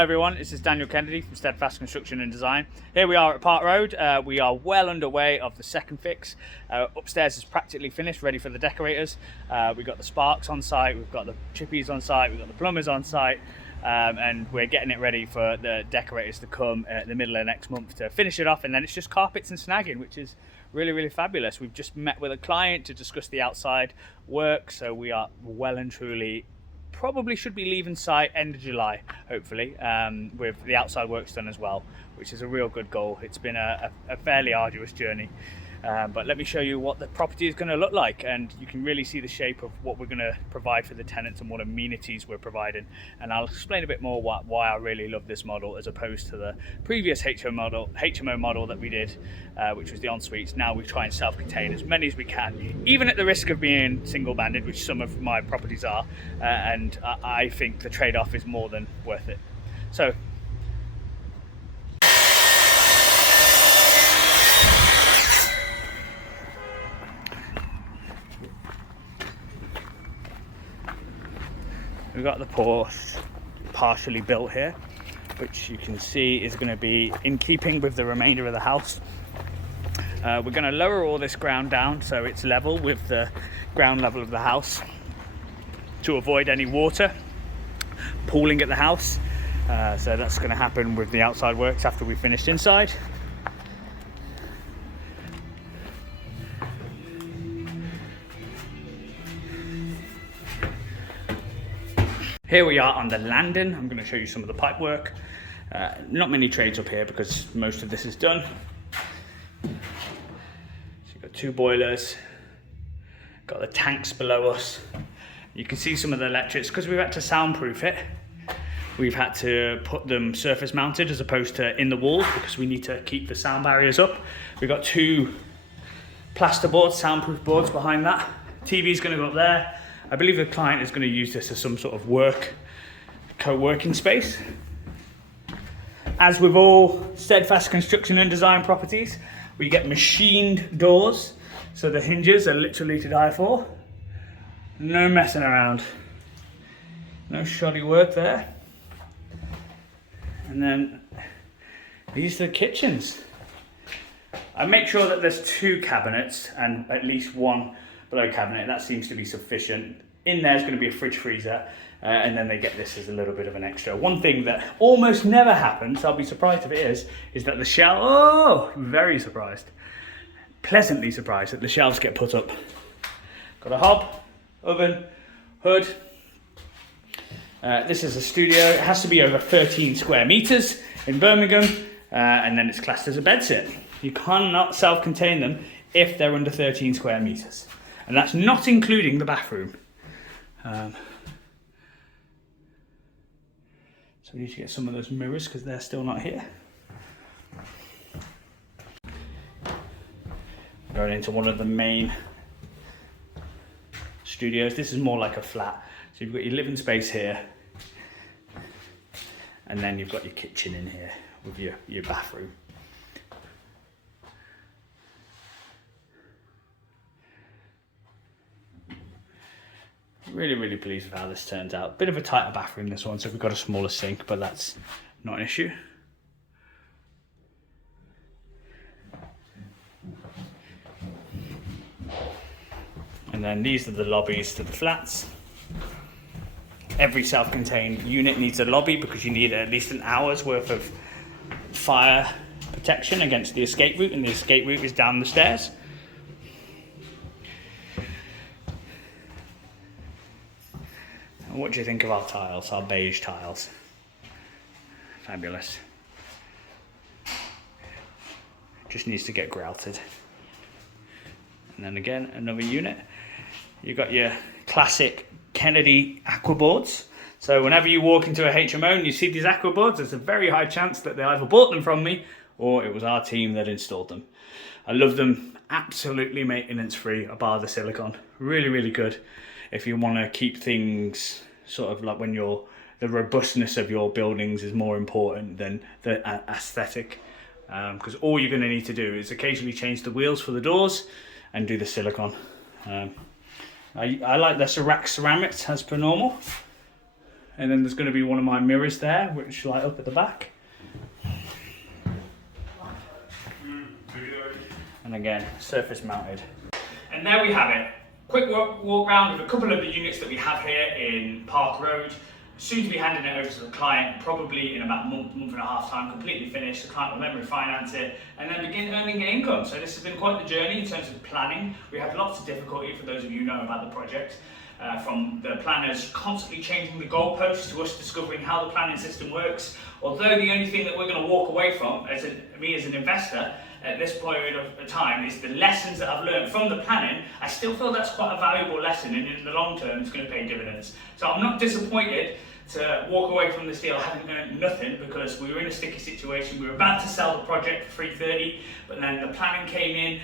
Hello everyone, this is Daniel Kennedy from Steadfast Construction and Design. Here we are at Park Road. We are well underway of the second fix. Upstairs is practically finished, ready for the decorators. We've got the sparks on site, we've got the chippies on site, we've got the plumbers on site, and we're getting it ready for the decorators to come in the middle of next month to finish it off, and then it's just carpets and snagging, which is really fabulous. We've just met with a client to discuss the outside work, so we are well and truly probably should be leaving site end of July, hopefully, with the outside works done as well, which is a real good goal. It's been a fairly arduous journey, but let me show you what the property is going to look like, and you can really see the shape of what we're going to provide for the tenants and what amenities we're providing. And I'll explain a bit more why I really love this model as opposed to the previous HMO model that we did, which was the en-suites. Now we try and self-contain as many as we can, even at the risk of being single-banded, which some of my properties are, and I think the trade-off is more than worth it. So we've got the porch partially built here, which you can see is going to be in keeping with the remainder of the house. We're going to lower all this ground down so it's level with the ground level of the house to avoid any water pooling at the house. So that's going to happen with the outside works after we finished inside. Here we are on the landing. I'm going to show you some of the pipe work. Not many trades up here because most of this is done. So you've got two boilers, got the tanks below us. You can see some of the electrics, because we've had to soundproof it. We've had to put them surface mounted as opposed to in the walls because we need to keep the sound barriers up. We've got two plaster boards, soundproof boards behind that. TV's going to go up there. I believe the client is going to use this as some sort of co-working space. As with all Steadfast Construction and Design properties, we get machined doors, so the hinges are literally to die for. No messing around. No shoddy work there. And then these are the kitchens. I make sure that there's two cabinets and at least one below cabinet. That seems to be sufficient. In there's going to be a fridge freezer, and then they get this as a little bit of an extra. One thing that almost never happens, I'll be surprised if it is that the shelf, very surprised, pleasantly surprised that the shelves get put up. Got a hob, oven, hood. This is a studio. It has to be over 13 square meters in Birmingham, and then it's classed as a bedsit. You cannot self-contain them if they're under 13 square meters. And that's not including the bathroom. So we need to get some of those mirrors because they're still not here. Going into one of the main studios. This is more like a flat. So you've got your living space here, and then you've got your kitchen in here with your bathroom. Really pleased with how this turns out. Bit of a tighter bathroom, this one, so we've got a smaller sink, but that's not an issue. And then these are the lobbies to the flats. Every self-contained unit needs a lobby because you need at least an hour's worth of fire protection against the escape route, and the escape route is down the stairs. What do you think of our tiles, our beige tiles? Fabulous. Just needs to get grouted. And then again, another unit. You've got your classic Kennedy aqua boards. So whenever you walk into a HMO and you see these aqua boards, there's a very high chance that they either bought them from me or it was our team that installed them. I love them. Absolutely maintenance free, bar the silicone. Really good. If you want to keep things sort of like when the robustness of your buildings is more important than the aesthetic, because all you're going to need to do is occasionally change the wheels for the doors and do the silicone. I like the ceramics as per normal. And then there's going to be one of my mirrors there, which light up at the back. And again, surface mounted. And there we have it. Quick walk around with a couple of the units that we have here in Park Road. Soon to be handing it over to the client, probably in about a month and a half time, completely finished. The client will then refinance it and then begin earning income. So this has been quite the journey in terms of planning. We had lots of difficulty, for those of you who know about the project, from the planners constantly changing the goalposts to us discovering how the planning system works. Although the only thing that we're going to walk away from, me as an investor, at this point of time, is the lessons that I've learned from the planning. I still feel that's quite a valuable lesson, and in the long term it's going to pay dividends. So I'm not disappointed to walk away from this deal having earned nothing, because we were in a sticky situation. We were about to sell the project for 330, but then the planning came in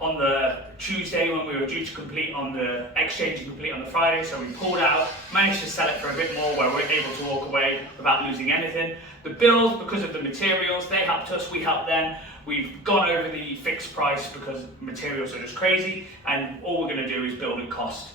on the Tuesday when we were due to complete on the exchange and complete on the Friday. So we pulled out, managed to sell it for a bit more, where we were able to walk away without losing anything. The build, because of the materials, they helped us, we helped them. We've gone over the fixed price because materials are just crazy, and all we're going to do is build a cost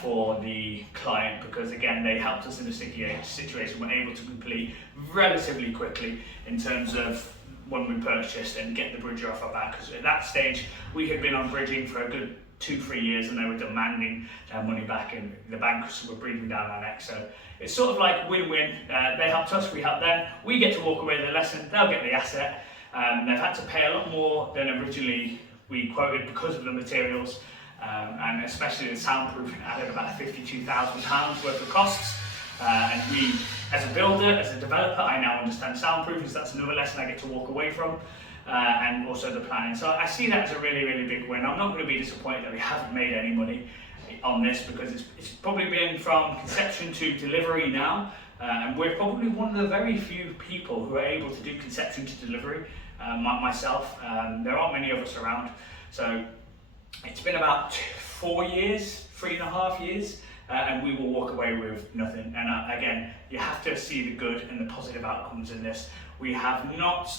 for the client, because again, they helped us in a sticky situation. We're able to complete relatively quickly in terms of when we purchased and get the bridger off our back, because at that stage we had been on bridging for a good 2-3 years and they were demanding their money back, and the banks were breathing down our neck. So it's sort of like win-win. They helped us, we helped them. We get to walk away with the lesson, they'll get the asset. They've had to pay a lot more than originally we quoted because of the materials, and especially the soundproofing added about £52,000 worth of costs. And we, as a builder, as a developer, I now understand soundproofing, so that's another lesson I get to walk away from, and also the planning. So I see that as a really, really big win. I'm not going to be disappointed that we haven't made any money on this, because it's probably been from conception to delivery now, and we're probably one of the very few people who are able to do conception to delivery, myself. There aren't many of us around, so it's been about 4 years, 3.5 years, and we will walk away with nothing. And again, you have to see the good and the positive outcomes in this. We have not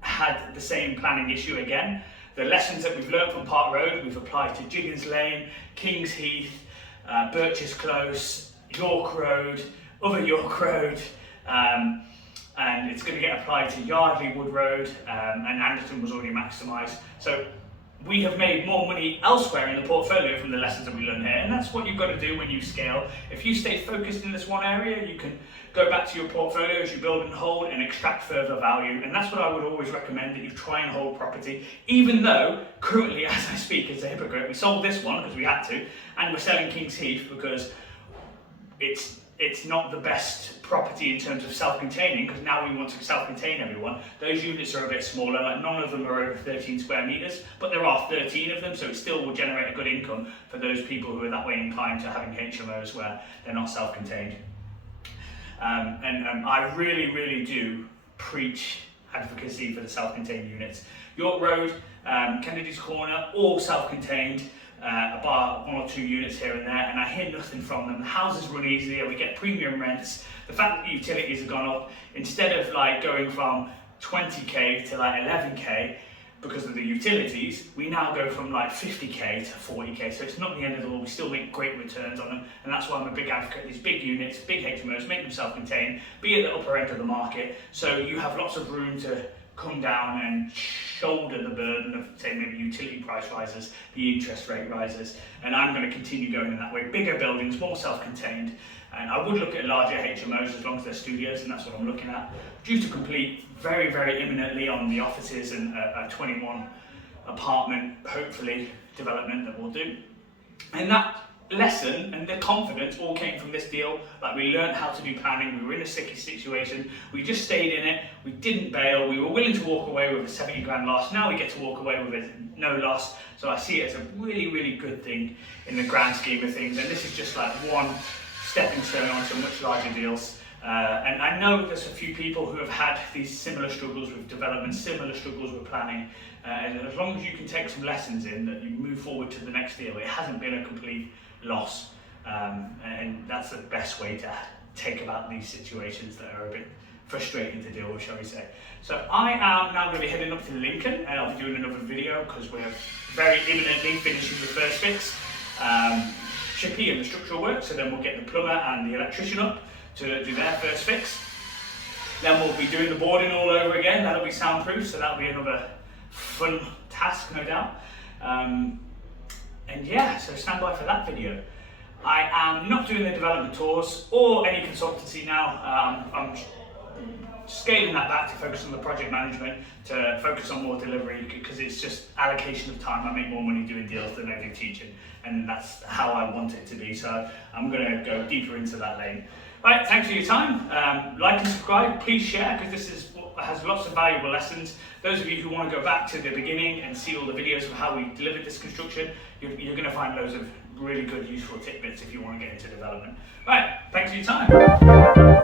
had the same planning issue again. The lessons that we've learned from Park Road, we've applied to Jiggins Lane, Kings Heath, Birches Close, York Road, other York Road, and it's going to get applied to Yardley Wood Road, and Anderton was already maximised. So we have made more money elsewhere in the portfolio from the lessons that we learned here, and that's what you've got to do when you scale. If you stay focused in this one area, you can go back to your portfolio as you build and hold and extract further value, and that's what I would always recommend, that you try and hold property, even though currently, as I speak, as a hypocrite, we sold this one because we had to, and we're selling Kings Heath because it's not the best property in terms of self-containing, because now we want to self-contain everyone. Those units are a bit smaller, like none of them are over 13 square meters, but there are 13 of them, so it still will generate a good income for those people who are that way inclined to having HMOs where they're not self-contained. And I really, really do preach advocacy for the self-contained units. York Road, Kennedy's Corner, all self-contained. About 1 or 2 units here and there, and I hear nothing from them. The houses run easier, we get premium rents. The fact that the utilities have gone up, instead of like going from 20k to like 11k because of the utilities, we now go from like 50k to 40k. So it's not the end of the world, we still make great returns on them, and that's why I'm a big advocate. These big units, big HMOs, make them self-contained, be at the upper end of the market, so you have lots of room to come down and shoulder the burden of, say, maybe utility price rises, the interest rate rises, and I'm going to continue going in that way. Bigger buildings, more self-contained, and I would look at larger HMOs as long as they're studios, and that's what I'm looking at. Due to complete very, very imminently on the offices and a 21 apartment, hopefully, development that we'll do. And that lesson and the confidence all came from this deal. Like, we learned how to do planning, we were in a sticky situation, we just stayed in it, we didn't bail, we were willing to walk away with a 70 grand loss. Now we get to walk away with no loss. So I see it as a really, really good thing in the grand scheme of things, and this is just like one stepping stone onto much larger deals. And I know there's a few people who have had these similar struggles with development, similar struggles with planning, and as long as you can take some lessons in, that you move forward to the next deal, it hasn't been a complete loss, and that's the best way to take about these situations that are a bit frustrating to deal with, shall we say. So I am now going to be heading up to Lincoln, and I'll be doing another video because we're very imminently finishing the first fix. chippy and the structural work, so then we'll get the plumber and the electrician up to do their first fix. Then we'll be doing the boarding all over again. That'll be soundproof, so that'll be another fun task, no doubt. And yeah, so stand by for that video. I am not doing the development tours or any consultancy now. I'm scaling that back to focus on the project management, to focus on more delivery, because it's just allocation of time. I make more money doing deals than I do teaching, and that's how I want it to be. So I'm going to go deeper into that lane. Right, thanks for your time. Like and subscribe, please share, because this has lots of valuable lessons. Those of you who want to go back to the beginning and see all the videos of how we delivered this construction, you're going to find loads of really good, useful tidbits if you want to get into development. Right, thanks for your time.